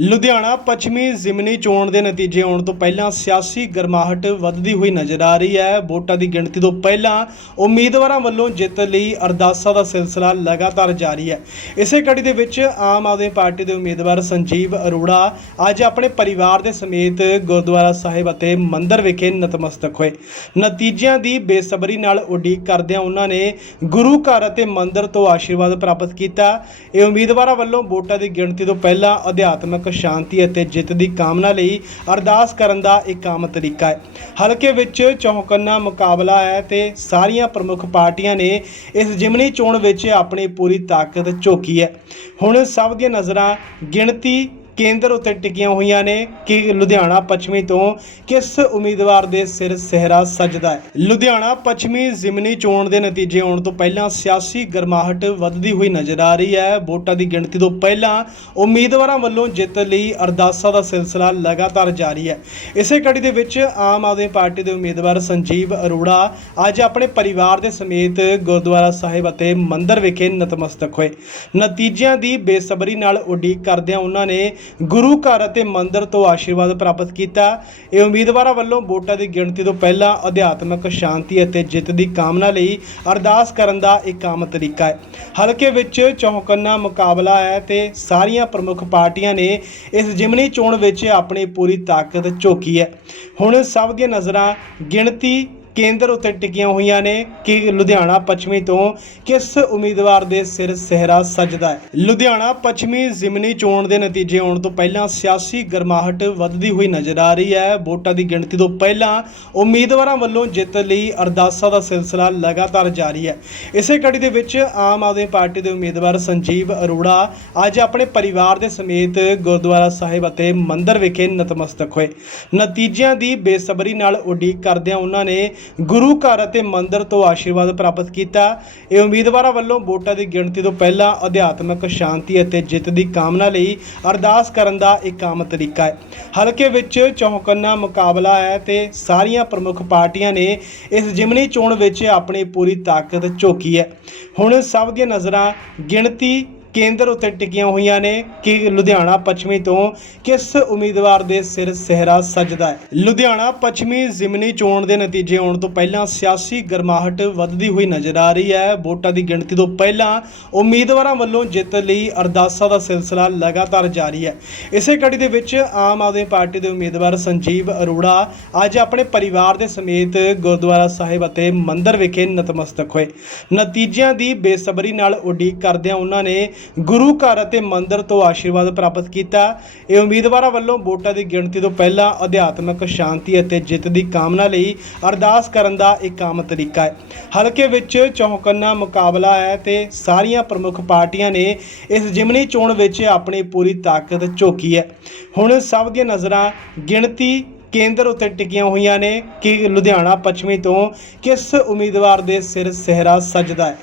ਲੁਧਿਆਣਾ ਪੱਛਮੀ ਜ਼ਿਮਨੀ ਚੋਣ ਦੇ ਨਤੀਜੇ ਆਉਣ ਤੋਂ ਪਹਿਲਾਂ ਸਿਆਸੀ ਗਰਮਾਹਟ ਵੱਧਦੀ ਹੋਈ ਨਜ਼ਰ ਆ ਰਹੀ ਹੈ। ਵੋਟਾਂ ਦੀ ਗਿਣਤੀ ਤੋਂ ਪਹਿਲਾਂ ਉਮੀਦਵਾਰਾਂ ਵੱਲੋਂ ਜਿੱਤ ਲਈ ਅਰਦਾਸਾਂ ਦਾ ਸਿਲਸਿਲਾ ਲਗਾਤਾਰ ਜਾਰੀ ਹੈ। ਇਸੇ ਕੜੀ ਦੇ ਵਿੱਚ ਆਮ ਆਦਮੀ ਪਾਰਟੀ ਦੇ ਉਮੀਦਵਾਰ ਸੰਜੀਵ ਅਰੋੜਾ ਅੱਜ ਆਪਣੇ ਪਰਿਵਾਰ ਦੇ ਸਮੇਤ ਗੁਰਦੁਆਰਾ ਸਾਹਿਬ ਅਤੇ ਮੰਦਿਰ ਵਿਖੇ ਨਤਮਸਤਕ ਹੋਏ। ਨਤੀਜਿਆਂ ਦੀ ਬੇਸਬਰੀ ਨਾਲ ਉਡੀਕ ਕਰਦਿਆਂ ਉਹਨਾਂ ਨੇ ਗੁਰੂ ਘਰ ਅਤੇ ਮੰਦਿਰ ਤੋਂ ਆਸ਼ੀਰਵਾਦ ਪ੍ਰਾਪਤ ਕੀਤਾ। ਇਹ ਉਮੀਦਵਾਰਾਂ ਵੱਲੋਂ ਵੋਟਾਂ ਦੀ ਗਿਣਤੀ ਤੋਂ ਪਹਿਲਾਂ ਅਧਿਆਤਮਕ ਸ਼ਾਂਤੀ ਅਤੇ ਜਿੱਤ ਦੀ ਕਾਮਨਾ ਲਈ ਅਰਦਾਸ ਕਰਨ ਦਾ ਇੱਕ ਆਮ ਤਰੀਕਾ ਹੈ। ਹਲਕੇ ਵਿੱਚ ਚੌਕੰਨਾ ਮੁਕਾਬਲਾ ਹੈ ਤੇ ਸਾਰੀਆਂ ਪ੍ਰਮੁੱਖ ਪਾਰਟੀਆਂ ਨੇ ਇਸ ਜਿਮਨੀ ਚੋਣ ਵਿੱਚ ਆਪਣੀ ਪੂਰੀ ਤਾਕਤ ਝੋਕੀ ਹੈ। ਹੁਣ ਸਭ ਦੀਆਂ ਨਜ਼ਰਾਂ ਗਿਣਤੀ ਕੇਂਦਰ ਉੱਤੇ ਟਿਕੀਆਂ ਹੋਈਆਂ ਨੇ ਕਿ ਲੁਧਿਆਣਾ ਪੱਛਮੀ ਤੋਂ ਕਿਸ ਉਮੀਦਵਾਰ ਦੇ ਸਿਰ ਸਿਹਰਾ ਸਜਦਾ ਹੈ? ਲੁਧਿਆਣਾ ਪੱਛਮੀ ਜ਼ਿਮਨੀ ਚੋਣ ਦੇ ਨਤੀਜੇ ਆਉਣ ਤੋਂ ਪਹਿਲਾਂ ਸਿਆਸੀ ਗਰਮਾਹਟ ਵੱਧਦੀ ਹੋਈ ਨਜ਼ਰ ਆ ਰਹੀ ਹੈ। ਵੋਟਾਂ ਦੀ ਗਿਣਤੀ ਤੋਂ ਪਹਿਲਾਂ ਉਮੀਦਵਾਰਾਂ ਵੱਲੋਂ ਜਿੱਤ ਲਈ ਅਰਦਾਸਾਂ ਦਾ ਸਿਲਸਿਲਾ ਲਗਾਤਾਰ ਜਾਰੀ ਹੈ। ਇਸੇ ਕੜੀ ਦੇ ਵਿੱਚ ਆਮ ਆਦਮੀ ਪਾਰਟੀ ਦੇ ਉਮੀਦਵਾਰ ਸੰਜੀਵ ਅਰੋੜਾ ਅੱਜ ਆਪਣੇ ਪਰਿਵਾਰ ਦੇ ਸਮੇਤ ਗੁਰਦੁਆਰਾ ਸਾਹਿਬ ਅਤੇ ਮੰਦਿਰ ਵਿਖੇ ਨਤਮਸਤਕ ਹੋਏ। ਨਤੀਜਿਆਂ ਦੀ ਬੇਸਬਰੀ ਨਾਲ ਉਡੀਕ ਕਰਦਿਆਂ ਉਹਨਾਂ ਨੇ ਗੁਰੂ ਘਰ ਅਤੇ ਮੰਦਿਰ ਤੋਂ ਆਸ਼ੀਰਵਾਦ ਪ੍ਰਾਪਤ ਕੀਤਾ। ਇਹ ਉਮੀਦਵਾਰਾਂ ਵੱਲੋਂ ਵੋਟਾਂ ਦੀ ਗਿਣਤੀ ਤੋਂ ਪਹਿਲਾਂ ਅਧਿਆਤਮਕ ਸ਼ਾਂਤੀ ਅਤੇ ਜਿੱਤ ਦੀ ਕਾਮਨਾ ਲਈ ਅਰਦਾਸ ਕਰਨ ਦਾ ਇੱਕ ਆਮ ਤਰੀਕਾ ਹੈ। ਹਲਕੇ ਵਿੱਚ ਚੌਕੰਨਾ ਮੁਕਾਬਲਾ ਹੈ ਤੇ ਸਾਰੀਆਂ ਪ੍ਰਮੁੱਖ ਪਾਰਟੀਆਂ ਨੇ ਇਸ ਜਿਮਨੀ ਚੋਣ ਵਿੱਚ ਆਪਣੀ ਪੂਰੀ ਤਾਕਤ ਝੋਕੀ ਹੈ। ਹੁਣ ਸਭ ਦੀਆਂ ਨਜ਼ਰਾਂ ਗਿਣਤੀ ਕੇਂਦਰ ਉੱਤੇ ਟਿਕੀਆਂ ਹੋਈਆਂ ਨੇ ਕਿ ਲੁਧਿਆਣਾ ਪੱਛਮੀ ਤੋਂ ਕਿਸ ਉਮੀਦਵਾਰ ਦੇ ਸਿਰ ਸਿਹਰਾ ਸਜਦਾ ਹੈ? ਲੁਧਿਆਣਾ ਪੱਛਮੀ ਜ਼ਿਮਨੀ ਚੋਣ ਦੇ ਨਤੀਜੇ ਆਉਣ ਤੋਂ ਪਹਿਲਾਂ ਸਿਆਸੀ ਗਰਮਾਹਟ ਵੱਧਦੀ ਹੋਈ ਨਜ਼ਰ ਆ ਰਹੀ ਹੈ। ਵੋਟਾਂ ਦੀ ਗਿਣਤੀ ਤੋਂ ਪਹਿਲਾਂ ਉਮੀਦਵਾਰਾਂ ਵੱਲੋਂ ਜਿੱਤ ਲਈ ਅਰਦਾਸਾਂ ਦਾ ਸਿਲਸਿਲਾ ਲਗਾਤਾਰ ਜਾਰੀ ਹੈ। ਇਸੇ ਕੜੀ ਦੇ ਵਿੱਚ ਆਮ ਆਦਮੀ ਪਾਰਟੀ ਦੇ ਉਮੀਦਵਾਰ ਸੰਜੀਵ ਅਰੋੜਾ ਅੱਜ ਆਪਣੇ ਪਰਿਵਾਰ ਦੇ ਸਮੇਤ ਗੁਰਦੁਆਰਾ ਸਾਹਿਬ ਅਤੇ ਮੰਦਿਰ ਵਿਖੇ ਨਤਮਸਤਕ ਹੋਏ। ਨਤੀਜਿਆਂ ਦੀ ਬੇਸਬਰੀ ਨਾਲ ਉਡੀਕ ਕਰਦਿਆਂ ਉਹਨਾਂ ਨੇ ਗੁਰੂ ਘਰ ਅਤੇ ਮੰਦਿਰ ਤੋਂ ਆਸ਼ੀਰਵਾਦ ਪ੍ਰਾਪਤ ਕੀਤਾ। ਇਹ ਉਮੀਦਵਾਰਾਂ ਵੱਲੋਂ ਵੋਟਾਂ ਦੀ ਗਿਣਤੀ ਤੋਂ ਪਹਿਲਾਂ ਅਧਿਆਤਮਕ ਸ਼ਾਂਤੀ ਅਤੇ ਜਿੱਤ ਦੀ ਕਾਮਨਾ ਲਈ ਅਰਦਾਸ ਕਰਨ ਦਾ ਇੱਕ ਆਮ ਤਰੀਕਾ ਹੈ। ਹਲਕੇ ਵਿੱਚ ਚੌਕੰਨਾ ਮੁਕਾਬਲਾ ਹੈ ਤੇ ਸਾਰੀਆਂ ਪ੍ਰਮੁੱਖ ਪਾਰਟੀਆਂ ਨੇ ਇਸ ਜਿਮਨੀ ਚੋਣ ਵਿੱਚ ਆਪਣੀ ਪੂਰੀ ਤਾਕਤ ਝੋਕੀ ਹੈ। ਹੁਣ ਸਭ ਦੀਆਂ ਨਜ਼ਰਾਂ ਗਿਣਤੀ ਕੇਂਦਰ ਉੱਤੇ ਟਿਕੀਆਂ ਹੋਈਆਂ ਨੇ ਕਿ ਲੁਧਿਆਣਾ ਪੱਛਮੀ ਤੋਂ ਕਿਸ ਉਮੀਦਵਾਰ ਦੇ ਸਿਰ ਸਿਹਰਾ ਸਜਦਾ ਹੈ? ਲੁਧਿਆਣਾ ਪੱਛਮੀ ਜ਼ਿਮਨੀ ਚੋਣ ਦੇ ਨਤੀਜੇ ਆਉਣ ਤੋਂ ਪਹਿਲਾਂ ਸਿਆਸੀ ਗਰਮਾਹਟ ਵੱਧਦੀ ਹੋਈ ਨਜ਼ਰ ਆ ਰਹੀ ਹੈ। ਵੋਟਾਂ ਦੀ ਗਿਣਤੀ ਤੋਂ ਪਹਿਲਾਂ ਉਮੀਦਵਾਰਾਂ ਵੱਲੋਂ ਜਿੱਤ ਲਈ ਅਰਦਾਸਾਂ ਦਾ ਸਿਲਸਿਲਾ ਲਗਾਤਾਰ ਜਾਰੀ ਹੈ। ਇਸੇ ਕੜੀ ਦੇ ਵਿੱਚ ਆਮ ਆਦਮੀ ਪਾਰਟੀ ਦੇ ਉਮੀਦਵਾਰ ਸੰਜੀਵ ਅਰੋੜਾ ਅੱਜ ਆਪਣੇ ਪਰਿਵਾਰ ਦੇ ਸਮੇਤ ਗੁਰਦੁਆਰਾ ਸਾਹਿਬ ਅਤੇ ਮੰਦਿਰ ਵਿਖੇ ਨਤਮਸਤਕ ਹੋਏ। ਨਤੀਜਿਆਂ ਦੀ ਬੇਸਬਰੀ ਨਾਲ ਉਡੀਕ ਕਰਦਿਆਂ ਉਹਨਾਂ ਨੇ ਗੁਰੂ ਘਰ ਅਤੇ ਮੰਦਿਰ ਤੋਂ ਆਸ਼ੀਰਵਾਦ ਪ੍ਰਾਪਤ ਕੀਤਾ। ਇਹ ਉਮੀਦਵਾਰਾਂ ਵੱਲੋਂ ਵੋਟਾਂ ਦੀ ਗਿਣਤੀ ਤੋਂ ਪਹਿਲਾਂ ਅਧਿਆਤਮਿਕ ਸ਼ਾਂਤੀ ਅਤੇ ਜਿੱਤ ਦੀ ਕਾਮਨਾ ਲਈ ਅਰਦਾਸ ਕਰਨ ਦਾ ਇੱਕ ਆਮ ਤਰੀਕਾ ਹੈ। ਹਲਕੇ ਵਿੱਚ ਚੌਕੰਨਾ ਮੁਕਾਬਲਾ ਹੈ ਤੇ ਸਾਰੀਆਂ ਪ੍ਰਮੁੱਖ ਪਾਰਟੀਆਂ ਨੇ ਇਸ ਜਿਮਨੀ ਚੋਣ ਵਿੱਚ ਆਪਣੀ ਪੂਰੀ ਤਾਕਤ ਝੋਕੀ ਹੈ। ਹੁਣ ਸਭ ਦੀਆਂ ਨਜ਼ਰਾਂ ਗਿਣਤੀ ਕੇਂਦਰ ਉੱਤੇ ਟਿਕੀਆਂ ਹੋਈਆਂ ਨੇ ਕਿ ਲੁਧਿਆਣਾ ਪੱਛਮੀ ਤੋਂ ਕਿਸ ਉਮੀਦਵਾਰ ਦੇ ਸਿਰ ਸਿਹਰਾ ਸਜਦਾ ਹੈ।